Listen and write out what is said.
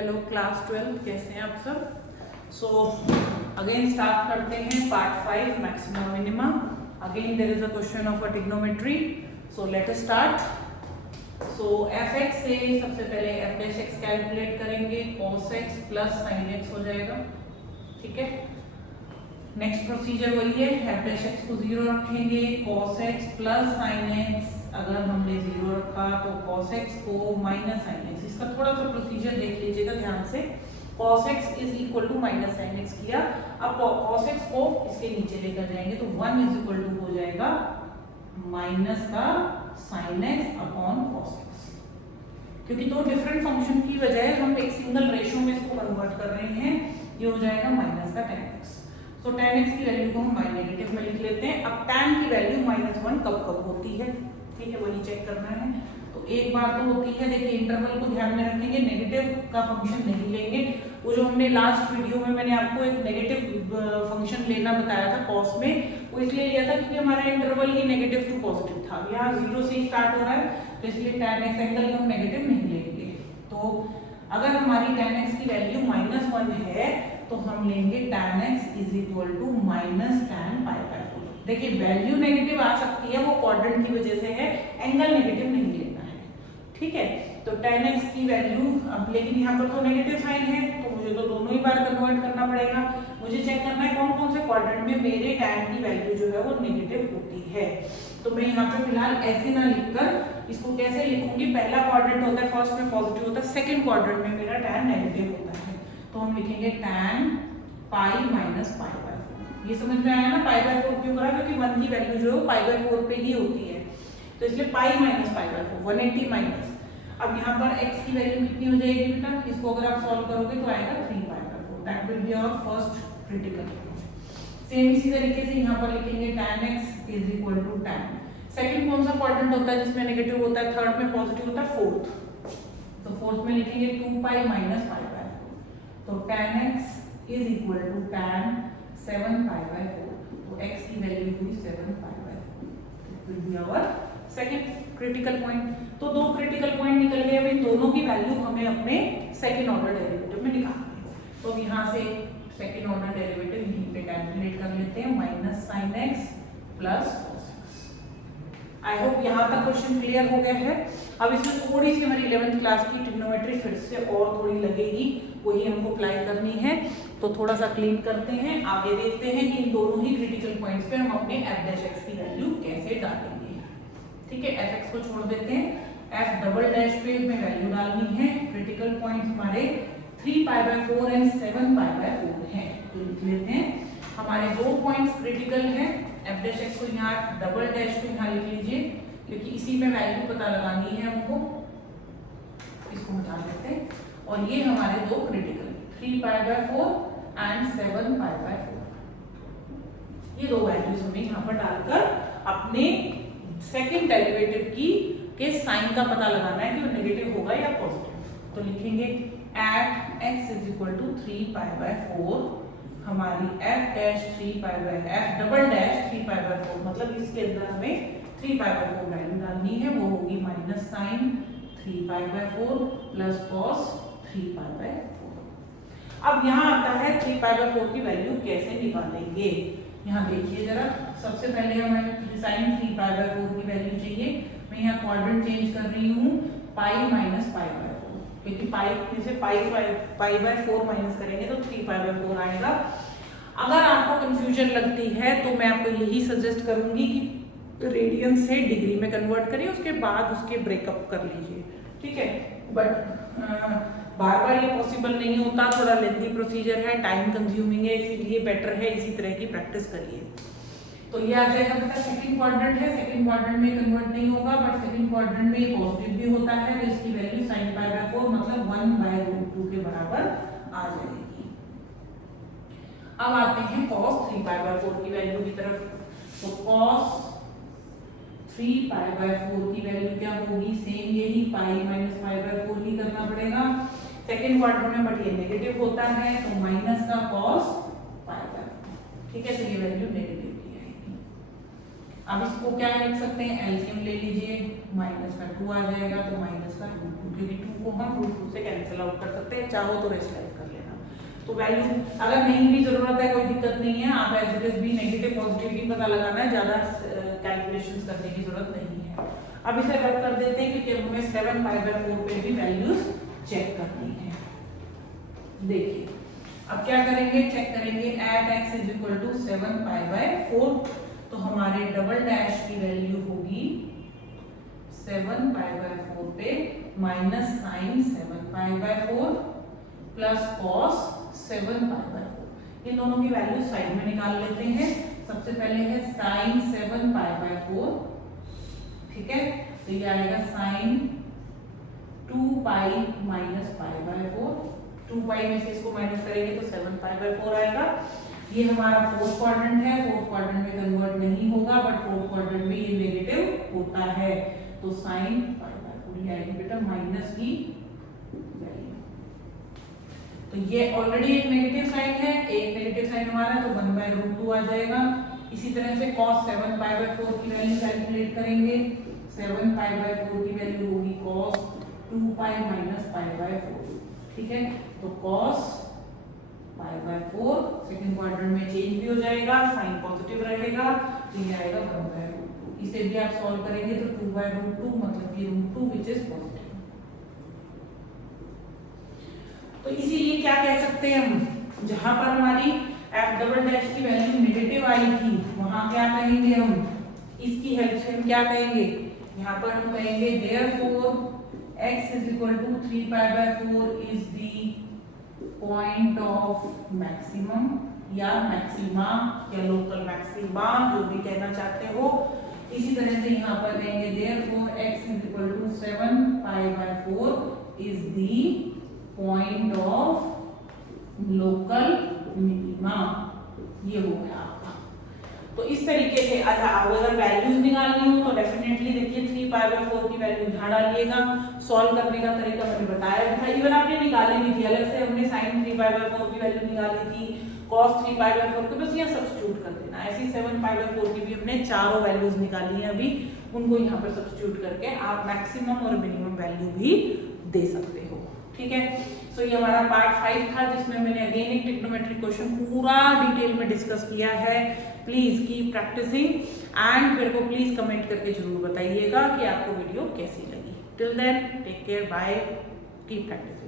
Hello class 12, कैसे हैं आप सब। सो अगेन स्टार्ट करते हैं part 5 maxima minima. Again there is a question of a trigonometry, so let us start. So f x से सबसे पहले एफ डैश एक्स कैलकुलेट करेंगे, cos x plus sine x हो जाएगा। ठीक है, नेक्स्ट प्रोसीजर वही है, एफ डैश एक्स को 0 रखेंगे, cos x plus sine x, अगर हमने 0 रखा तो cos x को माइनस साइन एक्स। इसका थोड़ा सा प्रोसीजर देख लीजिएगा ध्यान से। cos x is equal to minus sine x किया, अब cos x को इसके नीचे लेकर जाएंगे तो 1 इज इक्वल टू हो जाएगा माइनस का sine x upon cos x। क्योंकि दो डिफरेंट फंक्शन की बजाय हम एक सिंगल रेशियो में इसको कन्वर्ट कर रहे हैं, ये हो जाएगा माइनस का tan x। तो tan x की वैल्यू को हम बाय नेगेटिव में लिख लेते हैं। अब tan की वैल्यू -1 कब कब होती है, ठीक है, वही चेक करना है। तो एक बार तो होती है, देखिए इंटरवल को ध्यान में रखेंगे, नेगेटिव का फंक्शन नहीं लेंगे। वो जो हमने लास्ट वीडियो में मैंने आपको एक नेगेटिव फंक्शन लेना बताया था कॉस में, वो इसलिए लिया था क्योंकि हमारा इंटरवल ही नेगेटिव टू पॉजिटिव था। यहाँ 0 से ही स्टार्ट हो रहा है, तो इसलिए tan x एंगल को हम नेगेटिव नहीं लेंगे। तो अगर हमारी tan x की वैल्यू -1 है तो हम लेंगे tan x is equal to minus tan pi. देखिए वैल्यू नेगेटिव आ सकती है, वो क्वाड्रेंट की वजह से है, एंगल नेगेटिव नहीं लेना है। ठीक है, तो tan x की वैल्यू, अब लेकिन यहाँ पर तो नेगेटिव साइन है तो मुझे तो दोनों ही बार कन्वर्ट करना पड़ेगा। मुझे चेक करना है कौन कौन से क्वाड्रेंट में मेरे tan की वैल्यू जो है वो नेगेटिव होती है। तो मैं यहाँ पे फिलहाल ऐसे ना लिखकर इसको कैसे लिखूंगी, पहला क्वाड्रेंट होता है, फर्स्ट में पॉजिटिव होता है, सेकेंड क्वाड्रेंट में मेरा tan नेगेटिव होता है। तो हम लिखेंगे tan पाई माइनस पाई/4। ये समझ में आया ना, पाई/4 क्यों करा, क्योंकि 1 की वैल्यू जो है पाई/4 पे ही होती है, तो इसलिए पाई माइनस पाई/4 180 माइनस। अब यहाँ पर x की वैल्यू कितनी हो जाएगी बेटा, इसको अगर आप सॉल्व करोगे तो आएगा 3 पाई/4। That will be our first critical. Same इसी तरीके से यहाँ पर लिखेंगे tan x is equal to tan। Second कौन सा क्वाड्रेंट होता है जिसमें नेगेटिव होता है, थर्ड में पॉजिटिव होता है, फोर्थ। तो फोर्थ में लिखेंगे 2 पाई माइनस पाई/4। तो tan x is equal to tan 7 पाई/4। तो x की वैल्यू हुई 7 पाई/4। Will be our second critical point. तो दो क्रिटिकल पॉइंट निकल गए, अभी दोनों की वैल्यू हमें अपने सेकंड ऑर्डर डेरिवेटिव में निकालनी है। तो यहाँ से सेकंड ऑर्डर डेरिवेटिव यहीं पे कैलकुलेट कर लेते हैं, minus sine x plus cos x। I hope यहाँ तक क्वेश्चन क्लियर हो गया है। अब इसमें थोड़ी सी हमारी 11th क्लास की ट्रिग्नोमेट्री फिर से और थोड़ी लगेगी, वही हमको अप्लाई करनी है। तो थोड़ा सा क्लीन करते हैं, आगे देखते हैं कि इन दोनों ही क्रिटिकल पॉइंट्स पे हम अपने एफ डैश एक्स की वैल्यू कैसे डालेंगे। ठीक है, एफ एक्स को छोड़ देते हैं, एफ डबल डैश पे हमें वैल्यू डालनी है। क्रिटिकल पॉइंट्स हमारे 3 पाई/4 एंड 7 पाई/4 हैं, तो लिख लेते हैं। हमारे दो पॉइंट्स क्रिटिकल हैं, एफ डैश एक्स को यहाँ डबल डैश पे यहाँ लिख लीजिए क्योंकि इसी में वैल्यू पता लगानी है हमको। इसको हटा लेते हैं, और ये हमारे दो क्रिटिकल 3 पाई/4 एंड 7 पाई/4। ये दो वैल्यूज हमें यहाँ पर डालकर अपने सेकंड डेरिवेटिव की के साइन का पता लगाना है कि वो नेगेटिव होगा या पॉजिटिव। तो लिखेंगे at x is equal to 3 pi, हमारी f dash 3 pi f double dash 3 pi, मतलब इसके अंदर हमें 3 पाई/4 वैल्यू डालनी है, वो होगी माइनस साइन 3 पाई/4 प्लस कॉस 3 पाई/4। अब यहाँ आता है 3 पाई/4 की वैल्यू कैसे निकालेंगे। यहाँ देखिए जरा, सबसे पहले हमें साइन 3 पाई/4 की वैल्यू चाहिए। मैं यहाँ क्वाड्रेंट चेंज कर रही हूँ, पाई माइनस पाई/4, क्योंकि पाई से पाई/4 माइनस करेंगे तो 3 पाई/4 आएगा। अगर आपको कंफ्यूजन लगती है तो मैं आपको यही सजेस्ट करूंगी कि रेडियन से डिग्री में कन्वर्ट करिए, उसके बाद उसके ब्रेकअप कर लीजिए। ठीक है, बट बार बार ये पॉसिबल नहीं होता, थोड़ा लेंथी प्रोसीजर है, टाइम कंज्यूमिंग है, इसीलिए बेटर है इसी तरह की प्रैक्टिस करिए। तो ये आ जाएगा बेटा सेकंड क्वाड्रेंट है, सेकंड क्वाड्रेंट में कन्वर्ट नहीं होगा, बट सेकंड क्वाड्रेंट में ये पॉजिटिव भी होता है, तो इसकी वैल्यू sin पाई/4 मतलब 1/√2 के बराबर आ जाएगी। अब आते हैं cos 3 पाई/4 की वैल्यू की तरफ। तो cos 3 पाई/4 की वैल्यू क्या होगी, सेम यही पाई माइनस पाई/4 ही करना पड़ेगा। सेकंड क्वाड्रेंट में बट ये नेगेटिव होता है, तो माइनस का cos पाई/4। ठीक है, तो ये वैल्यू नेगेटिव की आएगी। अब इसको क्या लिख सकते हैं, एलसीएम ले लीजिए, माइनस का 2 आ जाएगा, तो माइनस का √2, क्योंकि 2 को हम √2 से कैंसिल आउट कर सकते हैं। चाहो तो रेस्ट्राइट कर लेना। तो वैल्यू अगर नहीं भी जरूरत है कोई दिक्कत नहीं है, आप एज इट इज भी नेगेटिव पॉजिटिव भी पता लगाना है, ज्यादा कैलकुलेशंस करने की जरूरत नहीं है। अब इसे रब कर देते हैं क्योंकि हमें 7π/4 पे भी वैल्यूज चेक करनी है। देखिए अब क्या करेंगे, चेक करेंगे at x is equal to 7π/4, तो हमारे डबल डैश की वैल्यू होगी 7π/4 पे माइनस साइन 7π/4 प्लस कॉस 7π/4। इन दोनों की वैल्यू साइड में निकाल लेते हैं। सबसे पहले है साइन 7π/4, ठीक है, तो ये आएगा साइन 2π माइनस π/4। 2π में से इसको माइनस करेंगे तो 7π/4 आएगा। ये हमारा फोर्थ क्वाड्रेंट है, फोर्थ क्वाड्रेंट में कन्वर्ट नहीं होगा, बट फोर्थ क्वाड्रेंट में ये नेगेटिव होता है, तो साइन π/4 ये आएगी बेटा माइनस की वैल्यू। तो ये ऑलरेडी एक नेगेटिव साइन है, एक नेगेटिव साइन हमारा, तो 1/√2 आ जाएगा। इसी तरह से cos 7π/4 की वैल्यू कैलकुलेट करेंगे। 7π/4 की वैल्यू होगी cos 2π माइनस π/4, ठीक है, तो cos π/4 सेकंड क्वाड्रेंट में चेंज भी हो जाएगा, साइन पॉजिटिव रहेगा, तो ये आएगा 1/√2। इसे भी आप सॉल्व करेंगे तो 2/√2 मतलब कि √2 विच इज पॉजिटिव। तो इसीलिए क्या कह सकते हैं हम, जहां पर हमारी f डबल डैश की वैल्यु नेगेटिव आई थी वहां क्या कहेंगे हम, इसकी हेल्प से हम क्या कहेंगे, यहाँ पर हम कहेंगे therefore x is equal to 3π/4 is the point of maximum या मैक्सिमा या लोकल मैक्सिमा, जो भी कहना चाहते हो। इसी तरह से यहाँ पर कहेंगे therefore x is equal to 7π/4 is the point of local minima. ये हो गया आपका। तो इस तरीके से अगर वैल्यूज निकालनी हो तो डेफिनेटली देखिए 3π/4 की वैल्यू यहाँ डालिएगा। सॉल्व करने का तरीका मैंने बताया था, इवन आपने निकाली भी थी, अलग से हमने साइन 3π/4 की वैल्यू निकाली थी, cos 3π/4 को बस यहाँ सब्स्टिट्यूट कर देना। ऐसी 7π/4 की भी हमने चारों वैल्यूज निकाली है अभी, उनको यहाँ पर सब्स्टिट्यूट करके आप मैक्सिमम और मिनिमम वैल्यू भी दे सकते हो, ठीक है। सो ये हमारा पार्ट 5 था, जिसमें मैंने अगेन एक ट्रिग्नोमेट्रिक क्वेश्चन पूरा डिटेल में डिस्कस किया है। प्लीज कीप प्रैक्टिसिंग एंड मेरे को प्लीज कमेंट करके जरूर बताइएगा कि आपको वीडियो कैसी लगी। Till then take care, bye, keep practising.